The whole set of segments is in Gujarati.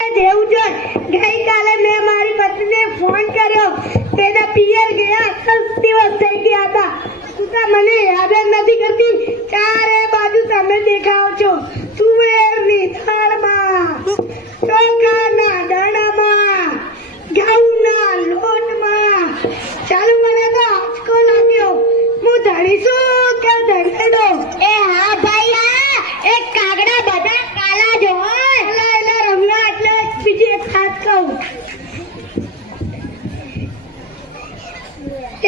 છે ગઈકાલે મેં મારી પત્નીને ફોન કર્યો. તેના પિયર ગયા દસ દિવસ થઈ ગયા હતા. તું તો મને યાદ જ નથી કરતી ચારે બાજુ તમે દેખાવ છો તુવેરની થાળમાં ચોખાના દાણામાં ઘઉંના લોટમાં ચાલુ મને તો આંચકો લાગ્યો હું ધણીશું કે ધણેડો એ હા ભાઈ હા એક કાગડા બધા કાલા જ હોય એલા એલા રમ્યા એટલે બીજી એક વાત કહું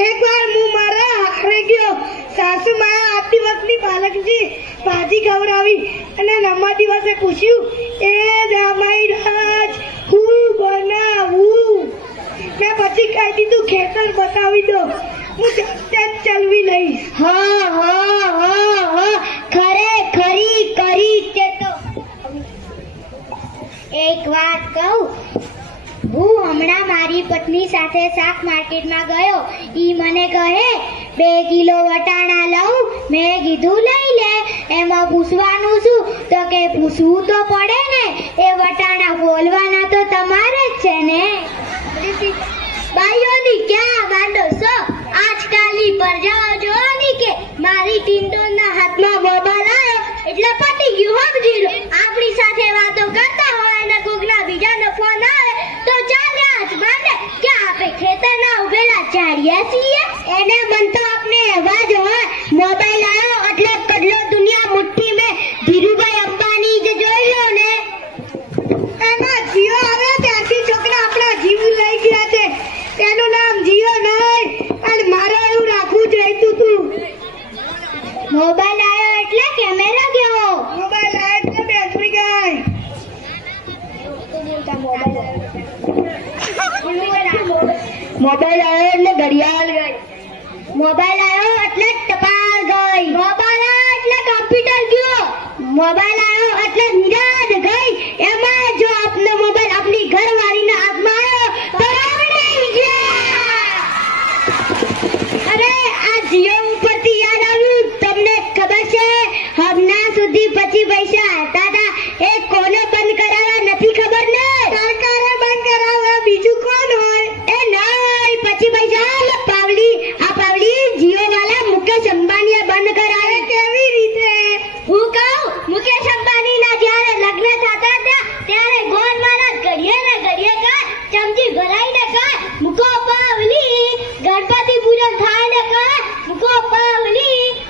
એકવાર હું મારા હારે ગયો. સાસુ મારા આ દિવસની બાલકજી ભાજી ખવડાવી અને નવમા દિવસે પૂછ્યું એ રામાઈ રાજ હું બનાવું? મેં પછી કહી દીધું ખેતર બતાવી દો. હું જાતે જ ચલવી લઈશ. હા હા હા હા. ખરે ખરી કરી તે તો. એક વાત કહું હું હમણાં મારી પત્ની સાથે શાક માર્કેટમાં ગયો. ઈ મને કહે બે કિલો વટાણા લઉં, મેં કીધું લઈ લે. એમાં પૂછવાનું શું? તો કે પૂછવું તો પડે ને. એ વટાણા બોલવાના તો તમારે જ છે ને. બાઈઓની ક્યાં ગાંડો છો? આજકાલની પ્રજાઓ જોવાની કે મારી ટિન્ટોના હાથમાં મોબાઈલ આવ્યો એટલે પતી ગયું હમ જીરો. આપણી સાથે વાતો કરતા હોય અને કોકના બીજાનો ફોન આવે, તો ચાલ્યા જ માને કે આપણે ખેતરના ઉભેલા ઝાડિયા છીએ? એને મન તો આપને અવાજ હોય મોબાઈલ આવ્યો એટલે કડલો દુનિયા મુઠ્ઠી મેં ધીરુભાઈ અંબાણી જ જોઈ લો ને એમાં જીઓ આવે ત્યાંથી છોકરા આપણા જીવ લઈ ગયા છે તેનું નામ જીઓ નહીં અને મારે એવું રાખવું જોઈતું તું મોબાઈલ આવ્યો એટલે કેમેરા ગયો મોબાઈલ લાઈટ ને બેટરી ગઈ મોબાઈલ આવ્યો એટલે ઘડિયાળ ગઈ. મોબાઈલ આવ્યો એટલે ટપાલ ગઈ. મોબાઈલ આવ્યો એટલે કમ્પ્યુટર ગયો. મોબાઈલ આવ્યો એટલે નિરાદ ગઈ. એમાં જો આપનો મોબાઈલ આપની ઘરવાળીના હાથમાં આવ્યો તો ગયા અરે આ જીઓ ઉપરથી યાદ આવ્યું? તમને ખબર છે હમણાં સુધી પચી પૈસા હતા.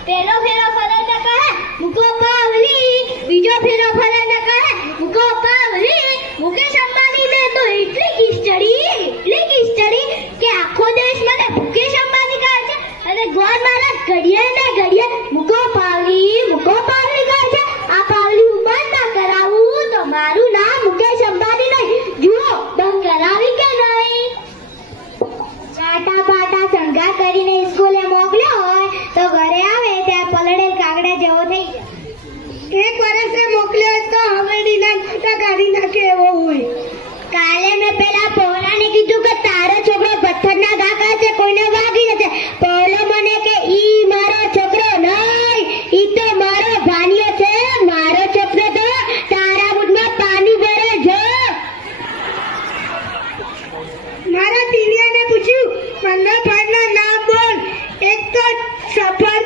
પેલો ફેરો ફરે ને કા મુકો પાવલી. બીજો ફેરો ફરે ને કા મુકો પાવલી. મુકેશ અંબાણી ને તો એટલી ખીચડી એટલી ખીચડી કે આખો દેશ મને મુકેશ અંબાણી કહે છે. અને ગોળ મારા ઘડીએ ને ઘડીએ મુકો પાવલી મુકો પાવલી કહે છે આ પાવલી હું બંધ ના કરાવું તો મારું નામ મુકેશ અંબાણી નહીં જુઓ બંધ કરાવી કે નહીં ચાટા પાટા સંઘા કરીને સ્કૂલે મોકલ્યો હોય તો ઘરે આવે ત્યાં પલળેલ કાગડા જેવો થઈ જાય એક વર્ષે મોકલ્યો તો હવેડીના નાટા કાઢી નાખે એવો હોય? કાલે મેં પેલા પહોળાને કીધું કે તારો છોકરો પથ્થરના ઘા કરે છે કોઈને વાગી જશે. પહોળો મને કે ઈ મારો છોકરો નહીં ઈ તો મારો ભાનિયો છે મારો છોકરો તો તારા બુટમાં પાણી ભરે જો મારા ટીનિયાને પૂછ્યું મને ફળના નામ બોલ. એક તો સફરજન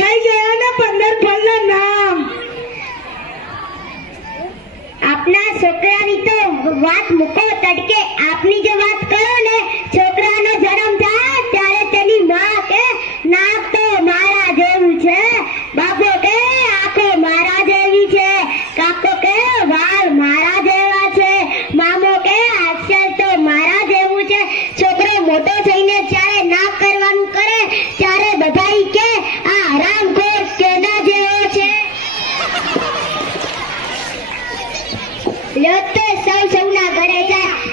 થઈ ગયા પંદર ફળના નામ. આપના છોકરાની તો વાત મૂકો તડકે. લોટ તો સૌ સૌના ઘરે જાય.